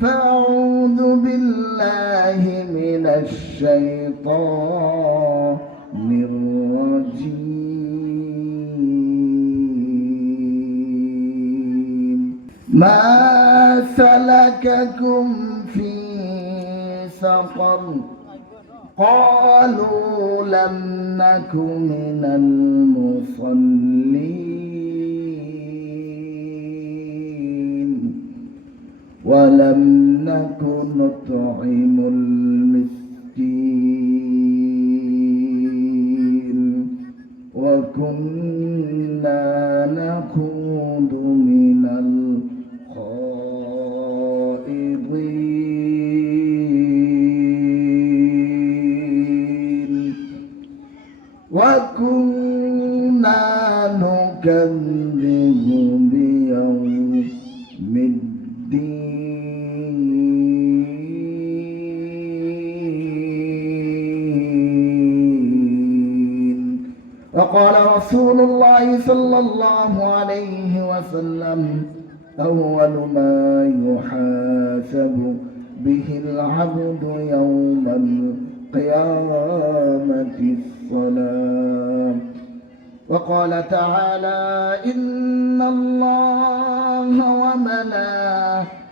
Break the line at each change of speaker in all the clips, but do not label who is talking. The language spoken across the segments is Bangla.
فأعوذ بالله من الشيطان الرجيم. ما سلككم في سقر قالوا لم نك من المصلين. ولم نك نطعم المسكين وكنا وقال رسول الله صلى الله عليه وسلم أول ما يحاسب به العبد يوم القيامة الصلاة. وقال تعالى إن الله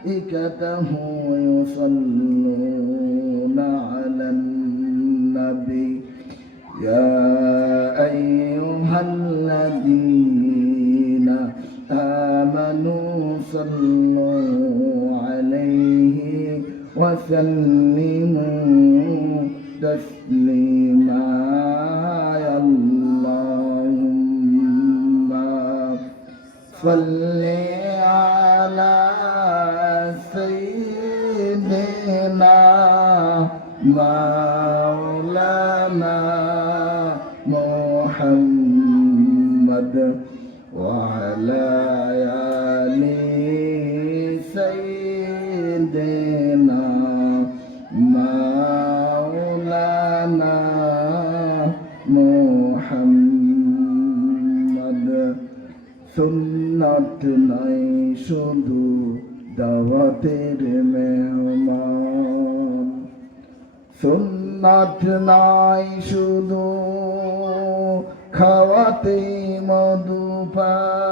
وملائكته يصلون على النبي. يا أيها الذين آمنوا صلوا عليه وسلموا تسليما. يا اللهم صل على سيدنا مولانا শুধু দাওয়াতের মেহমান। সুন্নাত নাই শুধু খাওয়াতে মধুপান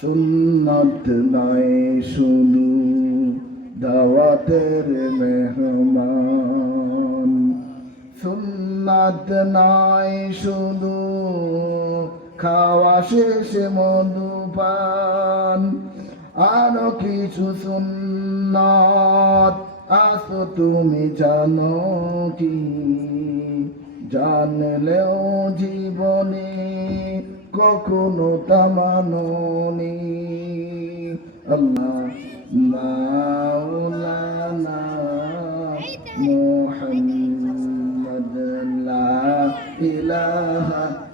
সুন্নাত নাই শুধু দাওয়াতের মেহমান। সুন্নাত নাই শুধু খাওয়া শেষে মধুপান আরও কিছু সুন্নাত আসো তুমি জানো কি? জানলেও জীবনে কখনো তামানি আল্লাহ মাওলানা মুহাম্মদ, লা ইলাহা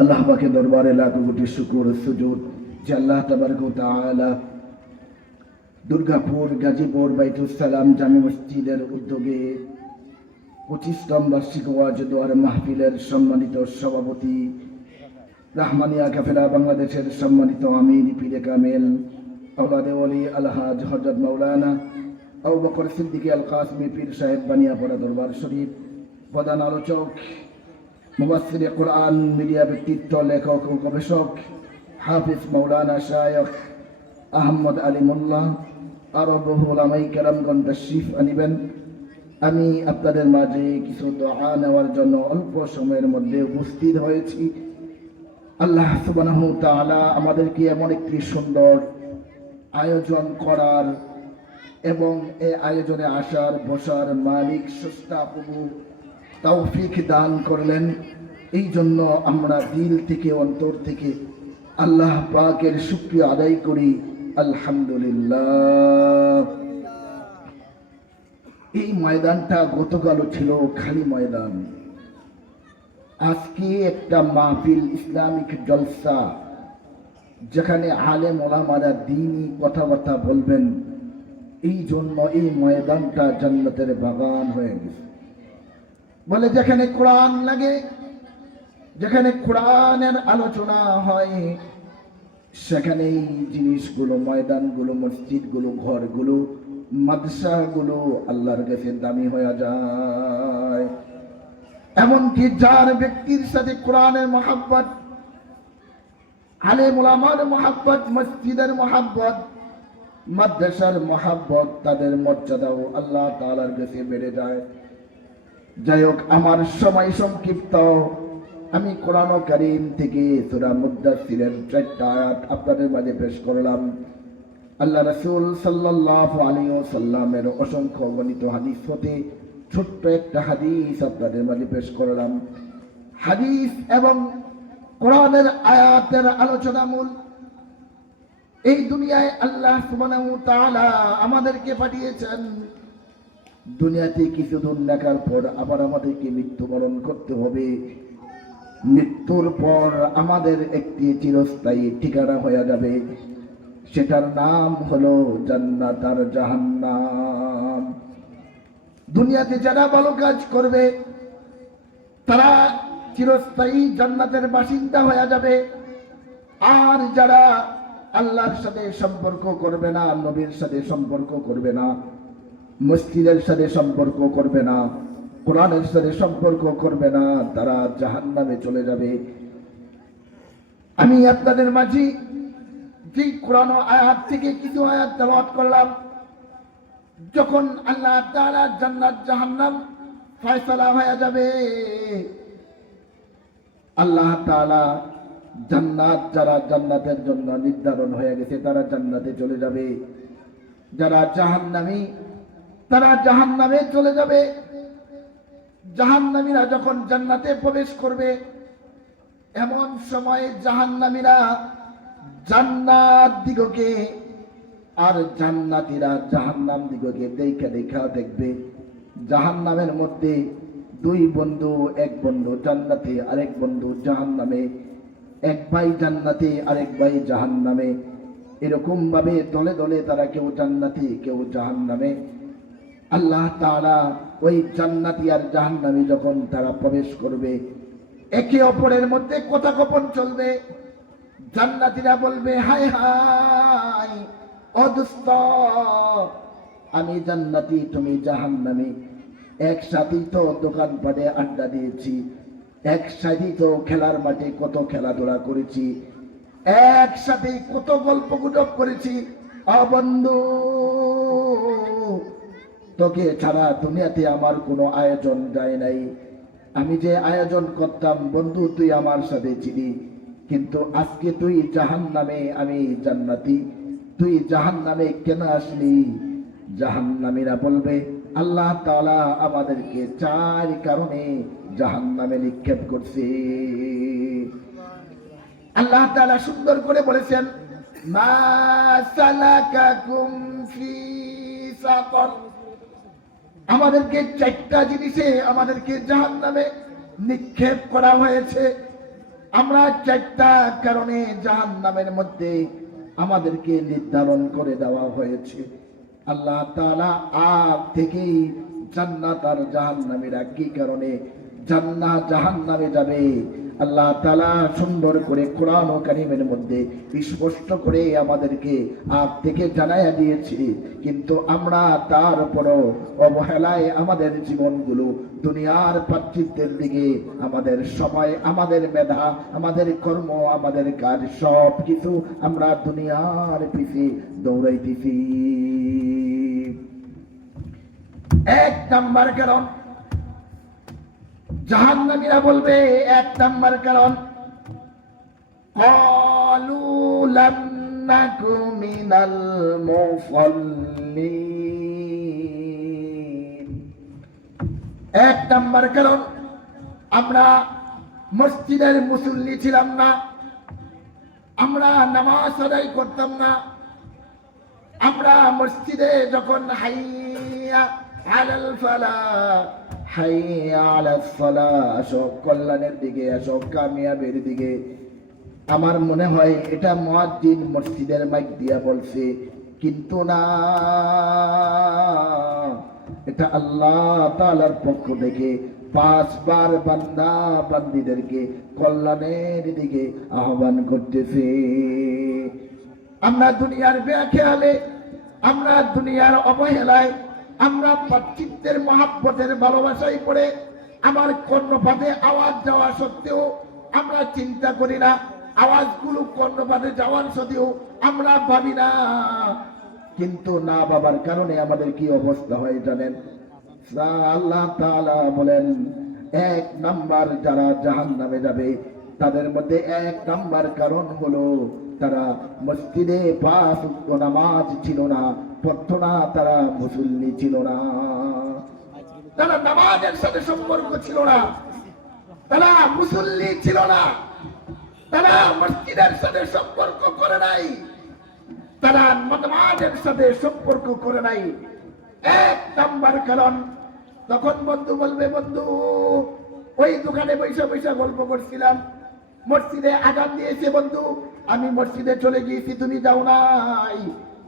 আল্লাহ পাকের দরবারে লাখো কোটি শুকর সুজুদ যে আল্লাহ দুর্গাপুর, গাজীপুর বাইতুল সালাম জামি মসজিদের উদ্যোগে পঁচিশতম বার্ষিক ওয়াজ দোয়ার মাহফিলের সম্মানিত সভাপতি রাহমানিয়া কাফেলা বাংলাদেশের সম্মানিত আমির পীরে কামেল, আওলাদে ওলি আলহাজ হজরত মৌলানা আবু বকর সিদ্দিকী আল কাসমি পীর সাহেব বানিয়াপড়া দরবার শরীফ প্রধান আলোচক মুবাসির কোরআন মিডিয়া ব্যক্তিত্ব, লেখক ও গবেষক হাফিজ মৌলানা শায়ক আহমদ আলী মোল্লা, আরও বহু ওলামাই কেরামগণ তশরিফ আনিবেন। আমি আপনাদের মাঝে কিছু দোয়া নেওয়ার জন্য অল্প সময়ের মধ্যে উপস্থিত হয়েছি। আল্লাহ সুবহানাহু তাআলা আমাদেরকে এমন একটি সুন্দর আয়োজন করার এবং এ আয়োজনে আসার, বসার মালিক স্রষ্টা প্রভু তৌফিক দান করলেন। এই জন্য আমরা দিল থেকে, অন্তর থেকে আল্লাহ পাকের শুক্রিয়া আদায় করি। আলহামদুলিল্লাহ। এই ময়দানটা গতকালও ছিল খালি ময়দান। আজকে একটা মাহফিল, ইসলামিক জলসা, যেখানে আলেম ওলামারা দিনই কথাবার্তা বলবেন। এই জন্য এই ময়দানটা জান্নাতের বাগান হয়ে গেছে। বলে, যেখানে কোরআন লাগে, যেখানে কোরআনের আলোচনা হয় সেখানে এই জিনিসগুলো, ময়দানগুলো, মসজিদগুলো, ঘরগুলো, মাদ্রাসাগুলো আল্লাহর কাছে দামি হয়ে যায়। এমনকি যার ব্যক্তির সাথে কোরআনের মহাব্বত আলে মোলামার মহাব্বত, মসজিদের মহাব্বত মাদ্রাসার মহাব্বত তাদের মর্যাদাও আল্লাহ তালার কাছে বেড়ে যায়। যাই হোক, আমার সময় সংক্ষিপ্ত। আমি কোরআন করিম থেকে সুরা মুদাসিরের চারটা আয়াত আপনাদের মাঝে পেশ করলাম। আল্লাহ রসুল সাল্লাহ আলী ও সাল্লামের অসংখ্য গণিত হাদিস হতে ছোট্ট একটা হাদিস আপনাদের মাঝে পেশ করলাম। হাদিস এবং কোরআনের আয়াতের আলোচনামূল এই দুনিয়ায় আল্লাহ আমাদেরকে পাঠিয়েছেন। দুনিয়াতে কিছুদিন দেখার পর আবার আমাদেরকে মৃত্যুবরণ করতে হবে। মৃত্যুর পর আমাদের একটি চিরস্থায়ী ঠিকানা হয়ে যাবে। সেটার নাম হলো জান্নাত আর জাহান্নাম। দুনিয়াতে যারা ভালো কাজ করবে, তারা চিরস্থায়ী জান্নাতের বাসিন্দা হয়ে যাবে। আর যারা আল্লাহর সাথে সম্পর্ক করবে না, নবীর সাথে সম্পর্ক করবে না, মসজিদের সাথে সম্পর্ক করবে না, কোরআনের সাথে সম্পর্ক করবে না, তারা জাহান নামে চলে যাবে। আমি আপনাদের মাঝে যে কোরআন আয়াত থেকে কিছু আয়াত তেলাওয়াত করলাম, যখন আল্লাহ তাআলা জান্নাত, জাহান্নাম ফয়সালা হয়ে যাবে, আল্লাহ তাআলা জান্নাত, যারা জান্নাতের জন্য নির্ধারণ হয়ে গেছে, তারা জান্নাতে চলে যাবে। যারা জাহান্নামী, তারা জাহান্নামে চলে যাবে। জাহান্নামীরা যখন জান্নাতে প্রবেশ করবে, এমন সময় জাহান্নামীরা জান্নাত দিগকে আর জান্নাতীরা জাহান্নাম দিগকে দেখা দেখা দেখবে। জাহান্নামের মধ্যে দুই বন্ধু, এক বন্ধু জান্নাতে, আরেক বন্ধু জাহান্নামে এক ভাই জান্নাতে, আরেক ভাই জাহান্নামে। এরকম ভাবে দলে দলে তারা কেউ জান্নাতি, কেউ জাহান্নামে। আল্লাহ তারা ওই জান্নাতি আর জাহান্নামী যখন তারা প্রবেশ করবে, একে অপরের মধ্যে কথোপকথন চলবে। জান্নাতীরা বলবে হাই হাই অদুস্ত আমি জান্নাতি, তুমি জাহান্নামী। একসাথেই তো দোকানপাটে আড্ডা দিয়েছি একসাথেই তো খেলার মাঠে কত খেলাধুলা করেছি, একসাথে কত গল্প গুজব করেছি। অবন্ধু তোকে ছাড়া দুনিয়াতে আমার কোনো আয়োজন যায় নাই। আমি যে আয়োজন করতাম, বন্ধু, তুই আমার সাথে ছিলি। কিন্তু আজকে তুই জাহান নামে আমি জান্নাতি। তুই জাহান নামে কেন আসলি? জাহান নামীরা বলবে, আল্লাহ তাআলা আমাদেরকে চার কারণে জাহান নামে নিক্ষেপ করছে। আল্লাহ তাআলা সুন্দর করে বলেছেন আমাদেরকে চারটা জিনিসে আমাদেরকে জাহান নামে নিক্ষেপ করা হয়েছে। আমরা চারটা কারণে জাহান নামের মধ্যে আমাদেরকে নির্ধারণ করে দেওয়া হয়েছে। আল্লাহ তালা আগ থেকেই জান্নাত আর জাহান্নামীরা কি কারণে জান্নাত জাহান্নামে যাবে। আল্লাহ তাআলা সুন্দর করে কোরআন ও কারিমের মধ্যে স্পষ্ট করে আমাদেরকে আগ থেকে জানাইয়া দিয়েছি। কিন্তু আমরা তারপরও অবহেলায় আমাদের জীবনগুলো দুনিয়ার পার্থিত্যের দিকে, আমাদের সময়, আমাদের মেধা, আমাদের কর্ম, আমাদের কাজ সব কিছু আমরা দুনিয়ার পিছিয়ে দৌড়াইতেছি। এক নাম্বার কারণ জাহান্নামীরা বলবে, এক নাম্বার কারণ, কলু লান্নাকু মিনাল মুসাল্লিন। এক নাম্বার কারণ, আমরা মসজিদের মুসল্লি ছিলাম না, আমরা নামাজ আদায় করতাম না, আমরা মসজিদে যখন হাইয়া আলাল ফালা হাইয়া আলাল ফালা আসো কল্যাণের দিকে, আসো কামিয়াবের দিকে। আমার মনে হয় এটা মুয়াজ্জিন মসজিদের মাইক দিয়া বলছে, কিন্তু না। এটা আল্লাহ তাআলার পক্ষ থেকে পাঁচবার বান্দা বান্দিদেরকে কল্যাণের দিকে আহ্বান করতেছে। আমরা দুনিয়ার বেখেয়ালে আমরা দুনিয়ার অবহেলায় আমরা পার্থিবদের মহাব্বতের ভালোবাসায় পড়ে আমার কর্ণপাতে আওয়াজ যাওয়া সত্ত্বেও আমরা চিন্তা করি না। আওয়াজগুলো কর্ণপাতে যাওয়ার সত্ত্বেও আমরা ভাবি না। কিন্তু না বাবার কারণে আমাদের কি অবস্থা হয় জানেন? আল্লাহ বলেন, এক নাম্বার যারা জাহান নামে যাবে, তাদের মধ্যে এক নাম্বার কারণ হলো তারা মসজিদে পাঁচ নামাজ ছিল না পড়তো তারা মুসল্লি ছিল না। তারা নামাজের সাথে সম্পর্ক ছিল না, তারা মুসল্লি ছিল না, তারা মসজিদের সাথে সম্পর্ক করে নাই, তারা নামাজের সাথে সম্পর্ক করে নাই। এক নাম্বার কারণ, তখন বন্ধু বলবে, বন্ধু, ওই দোকানে বৈশা বৈশা গল্প করছিলাম। মসজিদে আগান দিয়েছে বন্ধু আমি মসজিদে চলে গিয়েছি, তুমি যাও নাই।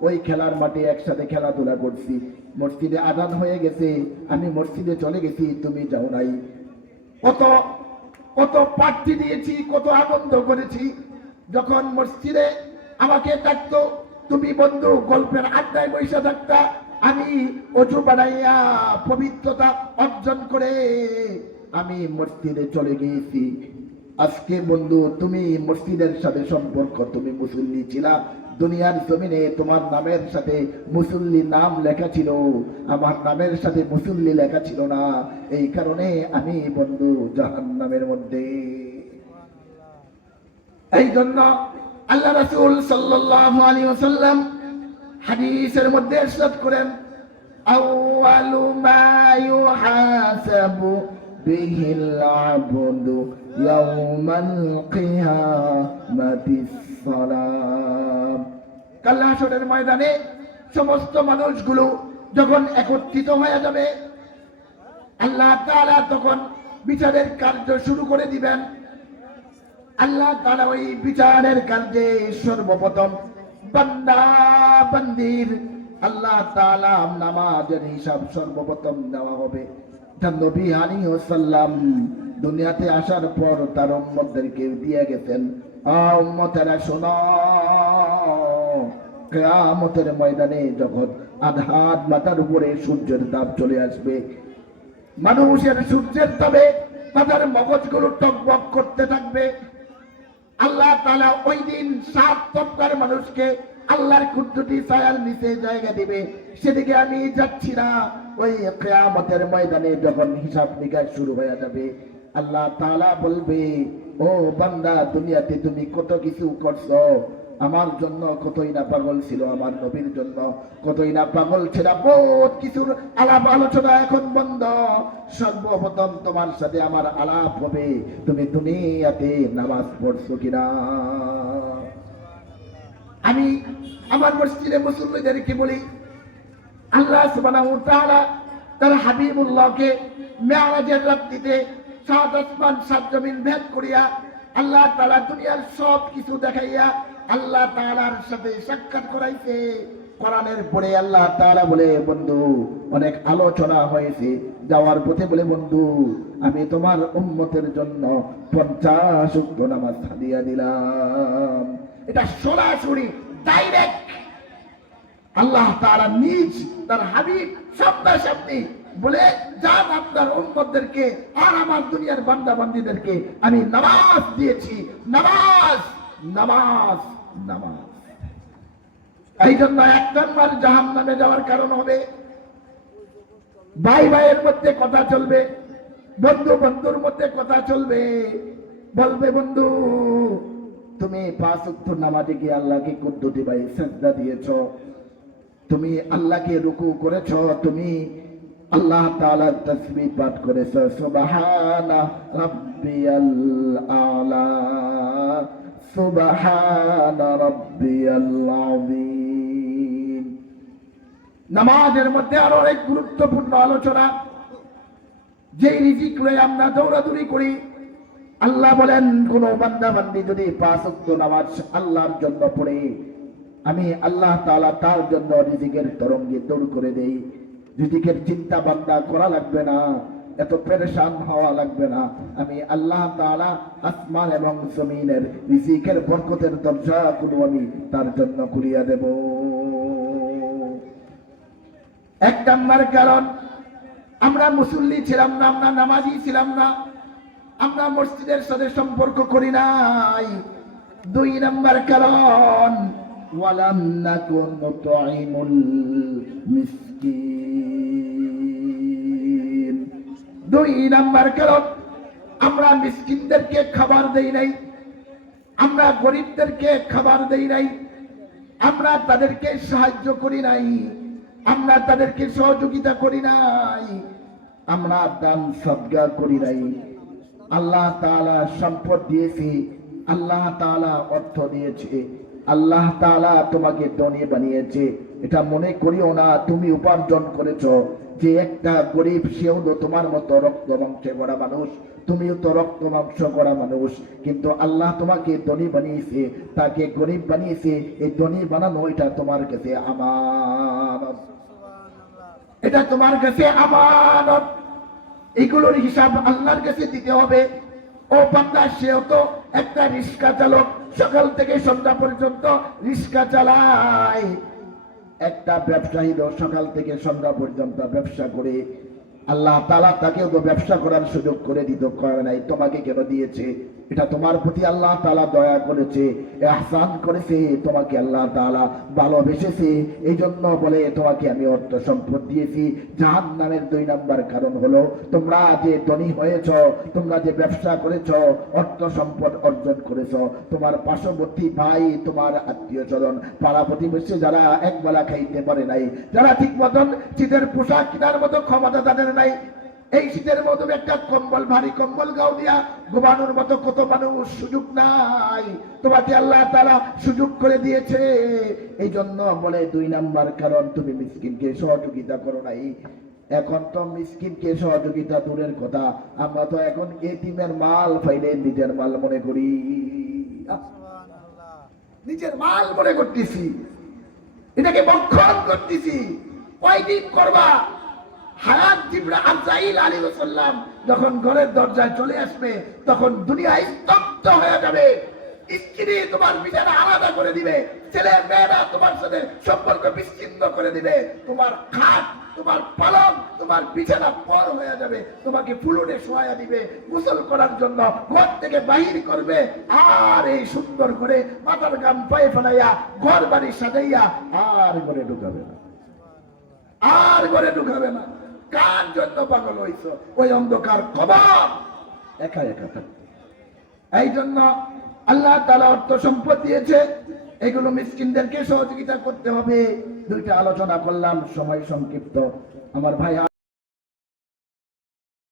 ওই খেলার মাঠে একসাথে খেলাধুলা করছি। মসজিদে আদান হয়ে গেছে, আমি মসজিদে চলে গেছি, তুমি যাও নাই। কত কত পার্টি দিয়েছি, কত আনন্দ করেছি। যখন মসজিদে আমাকে ডাকতো, তুমি বন্ধু, গল্পের আড্ডায় বৈশা থাকতা, আমি অজু বানাইয়া পবিত্রতা অর্জন করে আমি মসজিদে চলে গিয়েছি। আজকে বন্ধু, তুমি মসজিদের সাথে সম্পর্ক, তুমি মুসল্লি ছিলা। দুনিয়ার জমিনে তোমার নামের সাথে মুসল্লি নাম লেখা ছিল। আমার নামের সাথে মুসল্লি লেখা ছিল না। এই কারণে আমি বন্ধু জাহান নামের মধ্যে। এই জন্য আল্লাহ রাসূল সাল্লাল্লাহু আলাইহি হাদিসের মধ্যে ইরশাদ করেন, আউয়ালু মা ইউহাসাবু বিহিল আবদু সালাম কাল হাসরের ময়দানে সমস্ত মানুষগুলো যখন একত্রিত হয়ে যাবে, আল্লাহ তাআলা তখন বিচারের কার্য শুরু করে দিবেন। আল্লাহ তাআলা ওই বিচারের কার্যে সর্বপ্রথম বান্দা, বান্দির আল্লাহ তাআলা নামাজের হিসাব সর্বপ্রথম দেওয়া হবে। নবী আলাইহিস সাল্লাম দুনিয়াতে আসার পর তার উম্মতদেরকে দিয়ে গেছেন উম্মতেরা শোনো, কেয়ামতের ময়দানে যখন আধাত মাথার উপরে সূর্যের তাপ চলে আসবে। মানুষের সূর্যের তাপে তাদের মগজগুলো টকবক করতে থাকবে। আল্লাহ তাআলা ওই দিন সাত তবকার মানুষকে আল্লাহর কুদ্দুটি ছায়ার নিচে জায়গা দিবে। সেদিকে আমি যাচ্ছি না। ওই কেয়ামতের ময়দানে যখন হিসাব নিকাশ শুরু হয়ে যাবে আল্লাহ তালা বলবে, ও বান্দা, দুনিয়াতে তুমি কত কিছু করছ? আমার জন্য কতই না পাগল ছিল আমার নবীর জন্য, কতই না পাগল ছিল? বহুত কিছুর আলাপ আলোচনা এখন বন্ধ। সর্বপ্রথম তোমার সাথে আমার আলাপ হবে। তুমি দুনিয়াতে নামাজ পড়ছো কিনা? আমি আমার মসজিদে মুসল্লিদেরকে বলি, আল্লাহ সুবহানাহু ওয়া তার হাবিবুল্লাহকে মেয়ারাজের রাত্রিতে সাত আসমান সাত জমিন ভেদ করিয়া আল্লাহ তাআলা দুনিয়ার সব কিছু দেখাইয়া আল্লাহ তাআলার সাথে সাক্ষাৎ করাইছে। কোরআনের পরে আল্লাহ তাআলা বলে, বন্ধু, অনেক আলোচনা হয়েছে, যাওয়ার পথে বলে, বন্ধু, আমি তোমার উম্মতের জন্য পঞ্চাশ উক্ত নামাজ হাদিয়া দিলাম। এটা সরাসরি ডাইরেক্ট আল্লাহ তাআলা নিজ, তার হাবিব সামনাসামনি বলে, যান আপনার উম্মতদেরকে আর আমার দুনিয়ার বান্দা বান্দিদেরকে আমি নামাজ দিয়েছি। নামাজ নামাজ নামাজ। এই জন্য এক নম্বর জাহান নামে যাওয়ার কারণ হবে, ভাই ভাইয়ের মধ্যে কথা চলবে, বন্ধু বন্ধুর মধ্যে কথা চলবে। বলবে, বন্ধু, তুমি পাঁচ উত্তর নামাজে গিয়ে আল্লাহকে কুদ্দুতি ভাই শ্রদ্ধা দিয়েছ। তুমি আল্লাহকে রুকু করেছ। তুমি আল্লাহ তাআলার তাসবিহ পাঠ করেছ আলা নামাজের মধ্যে আরও অনেক গুরুত্বপূর্ণ আলোচনা। যেই রিজিক লয়ে আমরা দৌড়াদৌড়ি করি, আল্লাহ বলেন, কোন বান্দা বান্দি যদি পাঁচ নামাজ আল্লাহর জন্য পড়ে, আমি আল্লাহ তাআলা তার জন্য রিজিকের তরঙ্গে দৌড় করে দেই। রিজিকের চিন্তা বান্দা করা লাগবে না, এত পেরেশান হওয়া লাগবে না। আমি আল্লাহ তাআলা আসমান এবং জমিনের রিজিকের বরকতের দরজাগুলো আমি তার জন্য খুলিয়া দেব। এক নাম্বার কারণ, আমরা মুসল্লি ছিলাম না, আমরা নামাজি ছিলাম না, আমরা মসজিদের সাথে সম্পর্ক করি নাই। দুই নাম্বার কারণ, ওয়ালাম নাকুন নুতঈমুল মিসকিন। দুই নাম্বার কারণ আমরা মিসকিনদেরকে খাবার দেই নাই, আমরা গরিবদেরকে খাবার দেই নাই, আমরা তাদেরকে সাহায্য করি নাই, আমরা তাদেরকে সহযোগিতা করি নাই, আমরা দান সদ্গা করি নাই। আল্লাহ তাআলা সম্পদ দিয়েছি, আল্লাহ তাআলা অর্থ দিয়েছে, আল্লাহ তাআলা তোমাকে ধনী বানিয়েছে, এটা মনে করিও না, তুমি উপার্জন করেছ। যে একটা গরিব, সেও তো তোমার মতো রক্ত মাংসে গড়া মানুষ। তুমিও তো রক্ত মাংস গড়া মানুষ। কিন্তু আল্লাহ তোমাকে ধনী বানিয়েছে, তাকে গরিব বানিয়েছে। এই ধনী বানানো এটা তোমার কাছে আমানত। এটা তোমার কাছে আমানত। এগুলোর হিসাব আল্লাহর কাছে দিতে হবে। ও বান্দা, সেও তো একটা রিক্সা চালক। সকাল থেকে সন্ধ্যা পর্যন্ত রিক্সা চালায়। একটা ব্যবসায়ী সকাল থেকে সন্ধ্যা পর্যন্ত ব্যবসা করে, আল্লাহ তালা তাকেও তো ব্যবসা করার সুযোগ করে দিত, করে নাই, তোমাকে কেন দিয়েছে? এটা তোমার প্রতি আল্লাহ তালা দয়া করেছে আহসান করেছে, তোমাকে আল্লাহ তালা ভালোবেসেছে। এই জন্য বলে তোমাকে আমি অর্থ সম্পদ দিয়েছি। জাহান নামের দুই নাম্বার কারণ হলো, তোমরা যে ধনী হয়েছ, তোমরা যে ব্যবসা করেছ, অর্থ সম্পদ অর্জন করেছ, তোমার পার্শ্ববর্তী ভাই, তোমার আত্মীয় স্বজন, পাড়া প্রতিবেশী যারা এক একবেলা খাইতে পারে নাই, যারা ঠিক মতন শীতের পোশাক কেনার মতো ক্ষমতা তাদের নাই এই শীতের মতো একটা কম্বল, ভারী কম্বল গাও দিয়া ঘুমানোর মতো কত মানুষ সুযোগ নাই। তোমাকে আল্লাহ তারা সুযোগ করে দিয়েছে। এই জন্য বলে দুই নাম্বার কারণ, তুমি মিসকিনকে সহযোগিতা করো নাই। এখন তো মিসকিনকে সহযোগিতা দূরের কথা। আমরা তো এখন এটিমের মাল ফাইলে নিজের মাল মনে করি। নিজের মাল মনে করতেছি। এটাকে বক্ষণ করতেছি। কয়দিন করবা? হায়াত জিবরা আজাইল আলী যখন ঘরের দরজায় চলে আসবে, তখন দুনিয়া স্তব্ধ হয়ে যাবে। স্ত্রী তোমার আলাদা করে দিবে, ছেলে মেয়েরা তোমার সাথে সম্পর্ক বিচ্ছিন্ন করে দিবে। তোমার খাট, তোমার পালং, তোমার বিছানা পর হয়ে যাবে। তোমাকে ফুলুনে শোয়া দিবে, গোসল করার জন্য ঘর থেকে বাহির করবে। আর এই সুন্দর করে মাথার গাম পায়ে ফেলাইয়া ঘর বাড়ি সাজাইয়া আর ঘরে ঢুকাবে না। আর ঘরে ঢুকাবে না। কার জন্য পাগল হইছ? ওই অন্ধকার কবর একা একা থাকবে এই জন্য আল্লাহ তালা অর্থ সম্পদ দিয়েছে। এগুলো মিসকিনদেরকে সহযোগিতা করতে হবে। দুইটা আলোচনা করলাম, সময় সংক্ষিপ্ত। আমার ভাই